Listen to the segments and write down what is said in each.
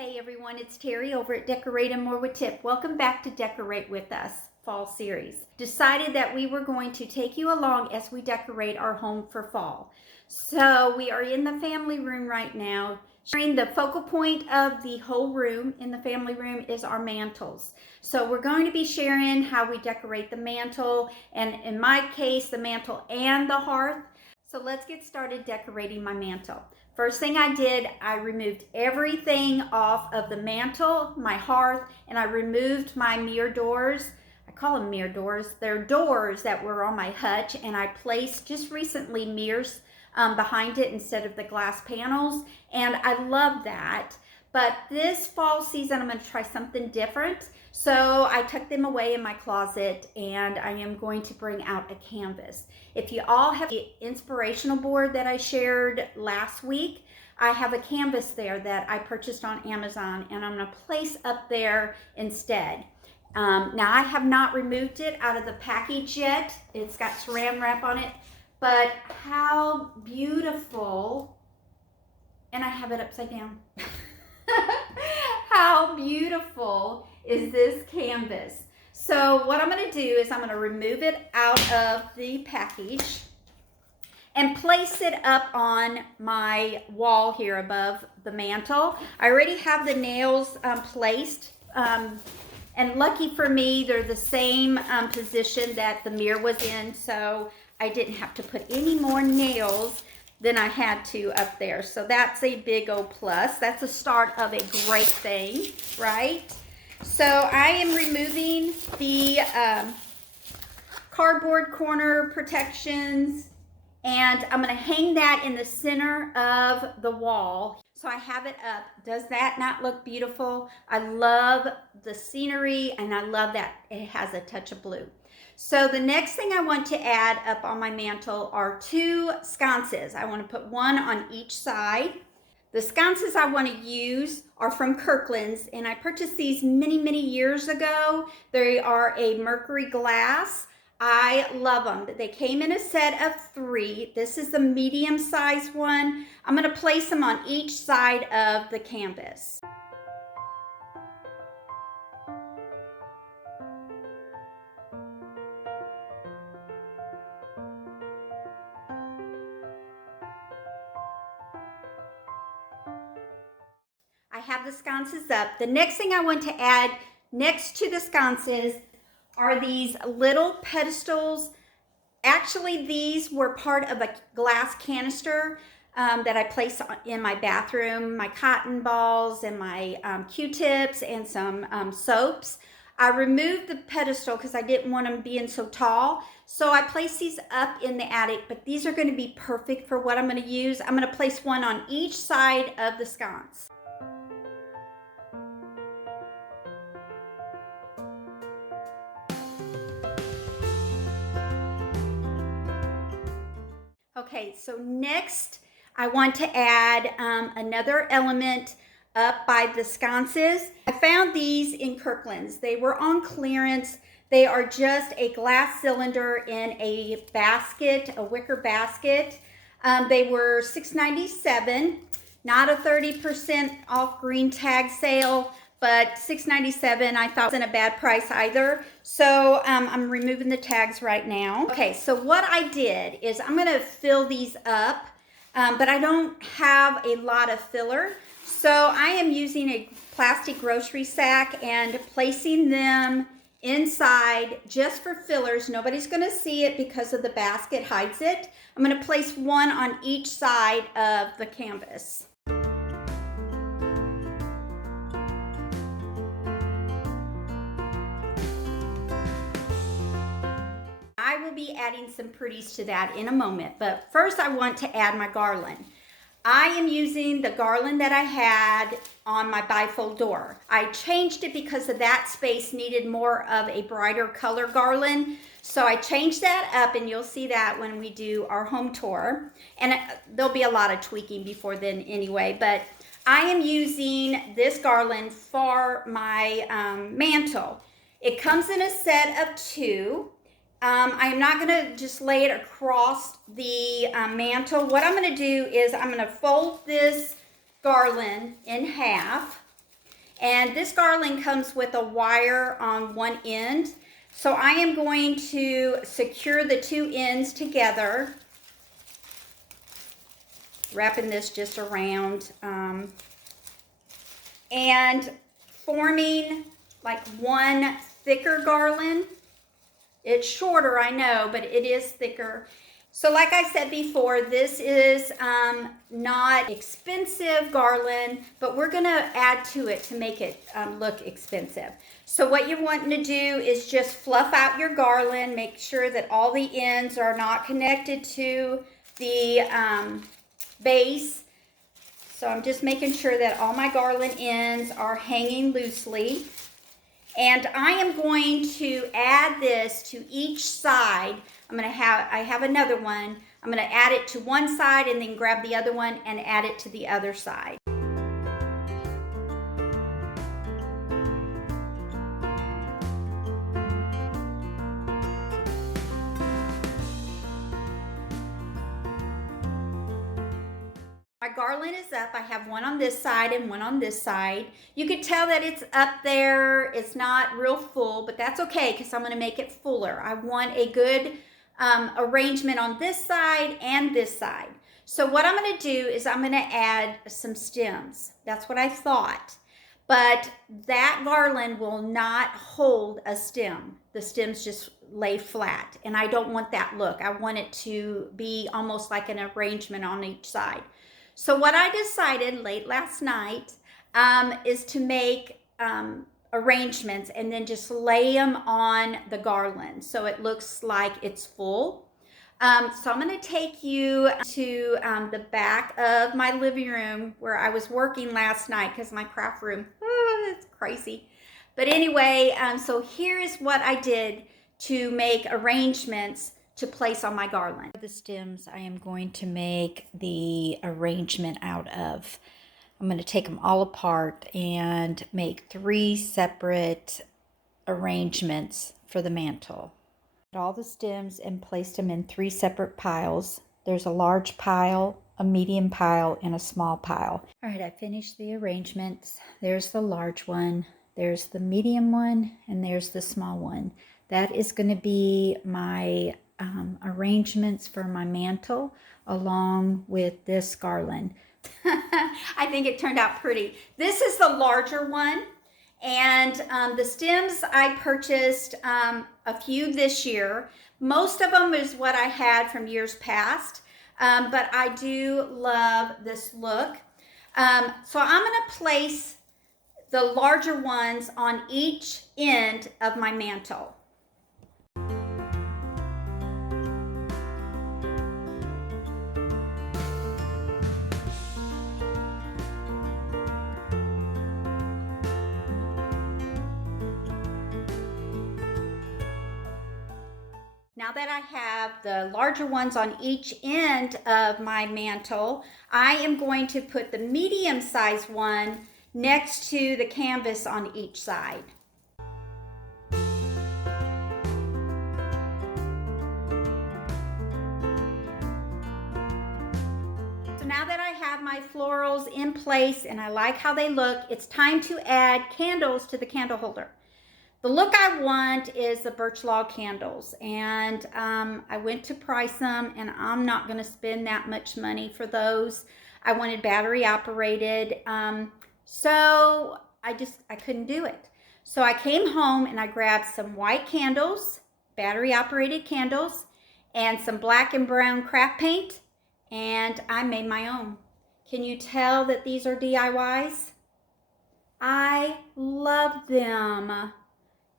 Hey everyone, it's Terry over at Decorate and More with Tip. Welcome back to Decorate with Us Fall Series. Decided that we were going to take you along as we decorate our home for fall. So we are in the family room right now. The focal point of the whole room in the family room is our mantles. So we're going to be sharing how we decorate the mantle, and in my case, the mantle and the hearth. So let's get started decorating my mantle. First thing I did, I removed everything off of the mantle, my hearth, and I removed my mirror doors. I call them mirror doors. They're doors that were on my hutch, and I placed just recently mirrors behind it instead of the glass panels, and I love that. But this fall season, I'm going to try something different. So I tucked them away in my closet, and I am going to bring out a canvas. If you all have the inspirational board that I shared last week, I have a canvas there that I purchased on Amazon, and I'm going to place up there instead. Now I have not removed it out of the package yet. It's got saran wrap on it, but how beautiful, and I have it upside down. How beautiful is this canvas? So what I'm going to do is I'm going to remove it out of the package and place it up on my wall here above the mantle. I already have the nails placed, and lucky for me, they're the same position that the mirror was in, so I didn't have to put any more nails than I had to up there. So that's a big old plus. That's the start of a great thing, right? So I am removing the cardboard corner protections, and I'm gonna hang that in the center of the wall. So I have it up. Does that not look beautiful? I love the scenery, and I love that it has a touch of blue. So the next thing I want to add up on my mantle are two sconces. I want to put one on each side. The sconces I want to use are from Kirkland's, and I purchased these many years ago. They are a mercury glass. I love them. They came in a set of 3. This is the medium size one. I'm going to place them on each side of the canvas. I have the sconces up. The next thing I want to add next to the sconces are these little pedestals. Actually, these were part of a glass canister that I placed in my bathroom, my cotton balls and my Q-tips and some soaps. I removed the pedestal because I didn't want them being so tall. So I placed these up in the attic, but these are going to be perfect for what I'm going to use. I'm going to place one on each side of the sconce. Okay, so next I want to add another element up by the sconces. I found these in Kirkland's. They were on clearance. They are just a glass cylinder in a basket, a wicker basket. They were $6.97, not a 30% off green tag sale, but $6.97 I thought wasn't a bad price either. So I'm removing the tags right now. Okay, so what I did is I'm gonna fill these up, but I don't have a lot of filler. So I am using a plastic grocery sack and placing them inside just for fillers. Nobody's gonna see it because of the basket hides it. I'm gonna place one on each side of the canvas. I will be adding some pretties to that in a moment, but first I want to add my garland. I am using the garland that I had on my bifold door. I changed it because of that space needed more of a brighter color garland. So I changed that up, and you'll see that when we do our home tour. And there'll be a lot of tweaking before then anyway, but I am using this garland for my mantle. It comes in a set of 2. I'm not going to just lay it across the mantle. What I'm going to do is I'm going to fold this garland in half, And this garland comes with a wire on one end. So I am going to secure the two ends together, wrapping this just around, and forming like one thicker garland. It's shorter, I know, but it is thicker. So like I said before, this is not expensive garland, but we're gonna add to it to make it look expensive. So what you're wanting to do is just fluff out your garland, make sure that all the ends are not connected to the base. So I'm just making sure that all my garland ends are hanging loosely. And I am going to add this to each side. I have another one. I'm going to add it to one side and then grab the other one and add it to the other side. My garland is up. I have one on this side and one on this side. You could tell that it's up there. It's not real full, but that's okay because I'm going to make it fuller. I want a good arrangement on this side and this side. So what I'm going to do is I'm going to add some stems. That's what I thought. But that garland will not hold a stem. The stems just lay flat, and I don't want that look. I want it to be almost like an arrangement on each side. So what I decided late last night is to make arrangements and then just lay them on the garland so it looks like it's full. So I'm going to take you to the back of my living room where I was working last night because my craft room, it's crazy. But anyway, so here is what I did to make arrangements to place on my garland. The stems I am going to make the arrangement out of. I'm going to take them all apart and make 3 separate arrangements for the mantle. All the stems and placed them in 3 separate piles. There's a large pile, a medium pile, and a small pile. All right, I finished the arrangements. There's the large one, there's the medium one, and there's the small one. That is going to be my arrangements for my mantle along with this garland. I think it turned out pretty. This is the larger one, and the stems I purchased a few this year. Most of them is what I had from years past, but I do love this look. So I'm going to place the larger ones on each end of my mantle. Now that I have the larger ones on each end of my mantle, I am going to put the medium-sized one next to the canvas on each side. So now that I have my florals in place and I like how they look, it's time to add candles to the candle holder. The look I want is the birch log candles, and I went to price them, and I'm not going to spend that much money for those. I wanted battery operated, so I couldn't do it. So I came home and I grabbed some white candles, battery operated candles, and some black and brown craft paint, and I made my own. Can you tell that these are DIYs? I love them.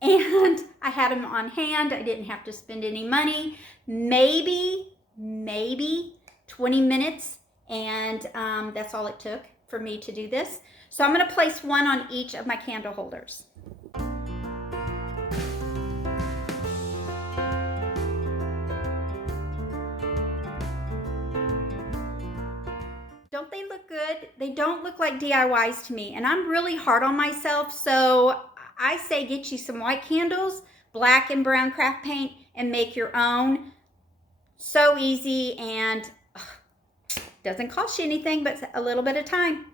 And I had them on hand. I didn't have to spend any money. Maybe 20 minutes. And that's all it took for me to do this. So I'm going to place one on each of my candle holders. Don't they look good? They don't look like DIYs to me. And I'm really hard on myself. So I say get you some white candles, black and brown craft paint, and make your own. So easy, and doesn't cost you anything but a little bit of time.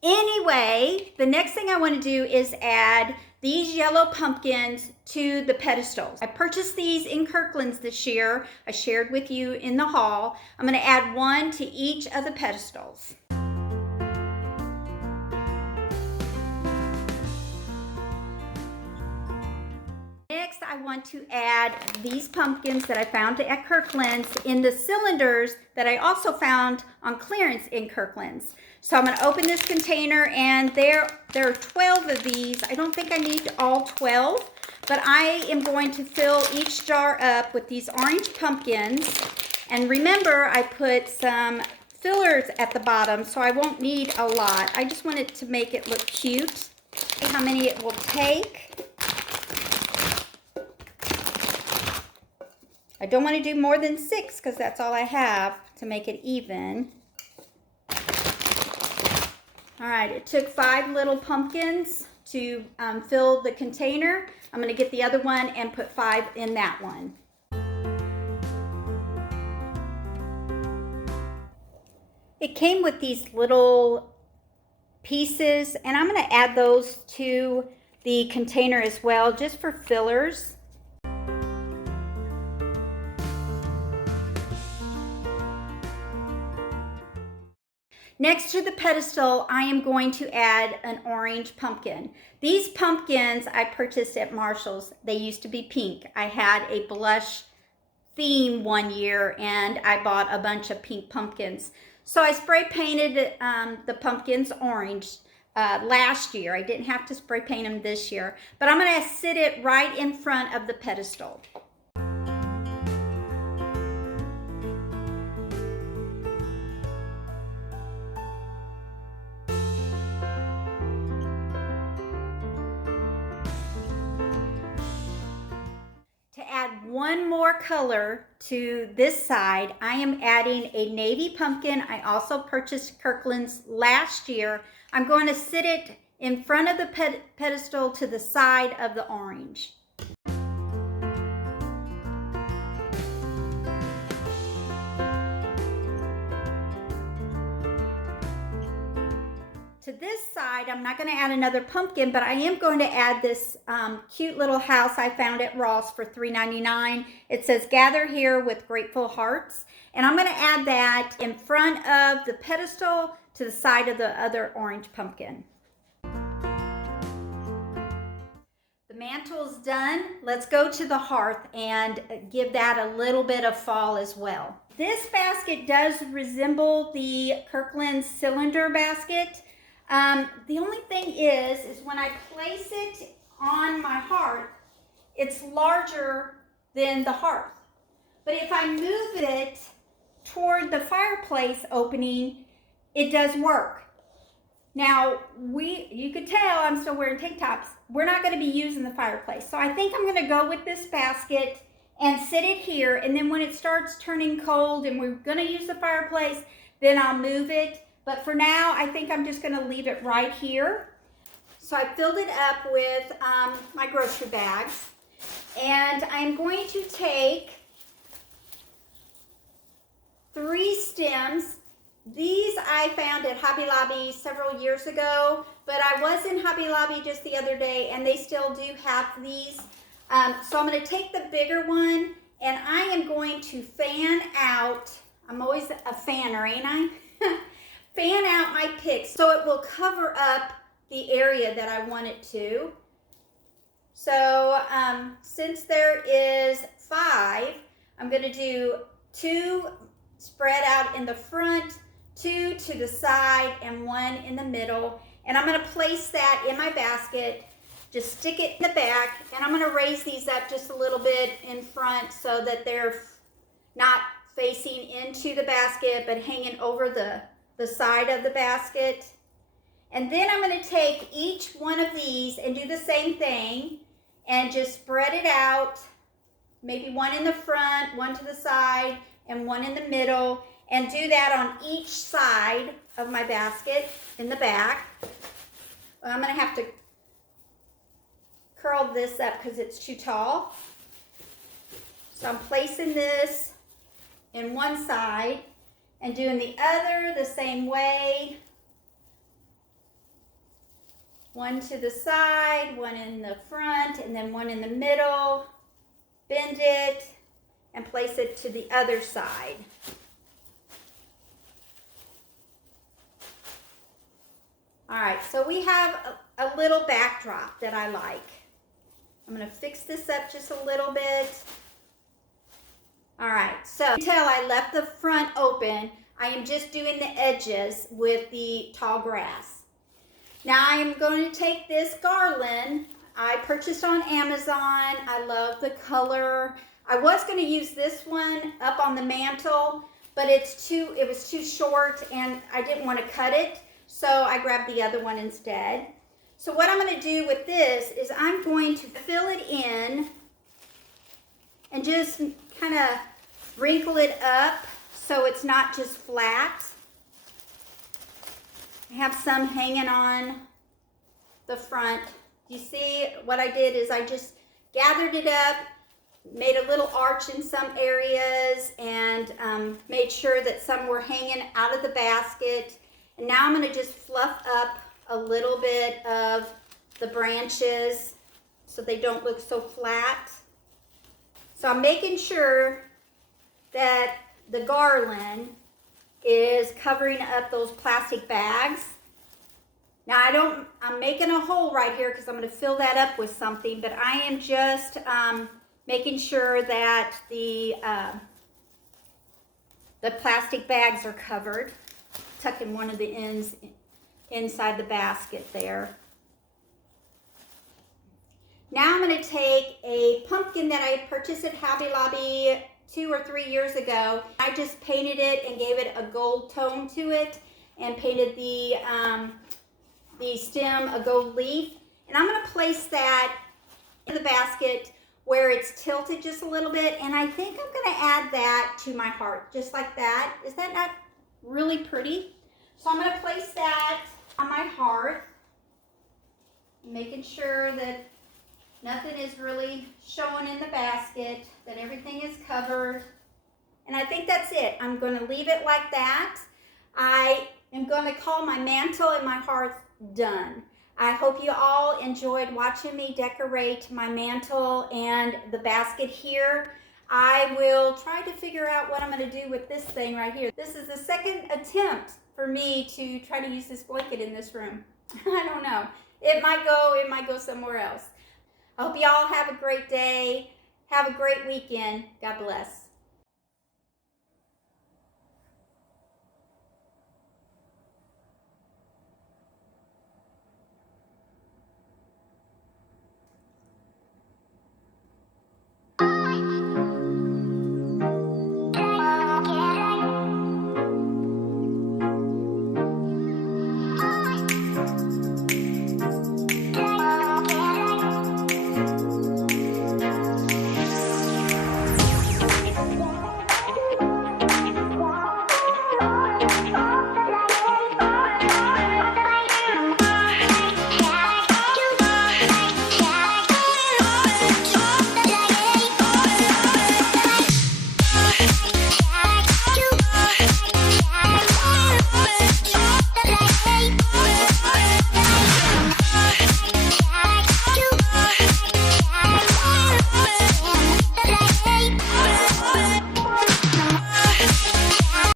Anyway, the next thing I want to do is add these yellow pumpkins to the pedestals. I purchased these in Kirkland's this year. I shared with you in the haul. I'm going to add one to each of the pedestals. Next, I want to add these pumpkins that I found at Kirkland's in the cylinders that I also found on clearance in Kirkland's. So I'm going to open this container, and there are 12 of these. I don't think I need all 12, but I am going to fill each jar up with these orange pumpkins. And remember, I put some fillers at the bottom, so I won't need a lot. I just want it to make it look cute. See how many it will take. I don't want to do more than 6 because that's all I have to make it even. All right, it took 5 little pumpkins to fill the container. I'm going to get the other one and put 5 in that one. It came with these little pieces, and I'm going to add those to the container as well, just for fillers. Next to the pedestal, I am going to add an orange pumpkin. These pumpkins I purchased at Marshall's. They used to be pink. I had a blush theme one year, and I bought a bunch of pink pumpkins. So I spray painted the pumpkins orange last year. I didn't have to spray paint them this year, but I'm going to sit it right in front of the pedestal. To add one more color to this side, I am adding a navy pumpkin. I also purchased Kirkland's last year. I'm going to sit it in front of the pedestal to the side of the orange. To this side, I'm not going to add another pumpkin, but I am going to add this cute little house I found at Ross for $3.99. It says, "Gather here with grateful hearts." And I'm going to add that in front of the pedestal to the side of the other orange pumpkin. The mantel's done. Let's go to the hearth and give that a little bit of fall as well. This basket does resemble the Kirkland's cylinder basket. The only thing is when I place it on my hearth, it's larger than the hearth. But if I move it toward the fireplace opening, it does work. Now, you could tell I'm still wearing tank tops. We're not going to be using the fireplace. So I think I'm going to go with this basket and sit it here. And then when it starts turning cold and we're going to use the fireplace, then I'll move it. But for now, I think I'm just going to leave it right here. So I filled it up with my grocery bags. And I'm going to take 3 stems. These I found at Hobby Lobby several years ago, but I was in Hobby Lobby just the other day, and they still do have these. So I'm going to take the bigger one, and I am going to fan out. I'm always a fanner, ain't I? Fan out my picks so it will cover up the area that I want it to. So since there is 5, I'm going to do 2 spread out in the front, 2 to the side, and 1 in the middle. And I'm going to place that in my basket, just stick it in the back, and I'm going to raise these up just a little bit in front so that they're not facing into the basket but hanging over the side of the basket. And then I'm going to take each one of these and do the same thing and just spread it out, maybe 1 in the front, 1 to the side, and 1 in the middle, and do that on each side of my basket in the back. I'm going to have to curl this up because it's too tall. So I'm placing this in one side and doing the other the same way. One to the side, one in the front, and then one in the middle. Bend it and place it to the other side. All right, so we have a little backdrop that I like. I'm gonna fix this up just a little bit. All right, so until I left the front open, I am just doing the edges with the tall grass. Now I am going to take this garland I purchased on Amazon. I love the color. I was going to use this one up on the mantle, but it was too short and I didn't want to cut it, so I grabbed the other one instead. So what I'm going to do with this is I'm going to fill it in and just kind of wrinkle it up so it's not just flat. I have some hanging on the front. You see what I did is I just gathered it up, made a little arch in some areas, and made sure that some were hanging out of the basket. And now I'm going to just fluff up a little bit of the branches so they don't look so flat. So I'm making sure that the garland is covering up those plastic bags. Now I'm making a hole right here because I'm going to fill that up with something, but I am just making sure that the plastic bags are covered, tucking one of the ends inside the basket there. Now I'm going to take a pumpkin that I purchased at Hobby Lobby 2 or 3 years ago. I just painted it and gave it a gold tone to it and painted the stem a gold leaf. And I'm going to place that in the basket where it's tilted just a little bit. And I think I'm going to add that to my hearth, just like that. Is that not really pretty? So I'm going to place that on my hearth, making sure that nothing is really showing in the basket, that everything is covered. And I think that's it. I'm going to leave it like that. I am going to call my mantle and my hearth done. I hope you all enjoyed watching me decorate my mantle and the basket here. I will try to figure out what I'm going to do with this thing right here. This is the second attempt for me to try to use this blanket in this room. I don't know. It might go somewhere else. I hope you all have a great day. Have a great weekend. God bless.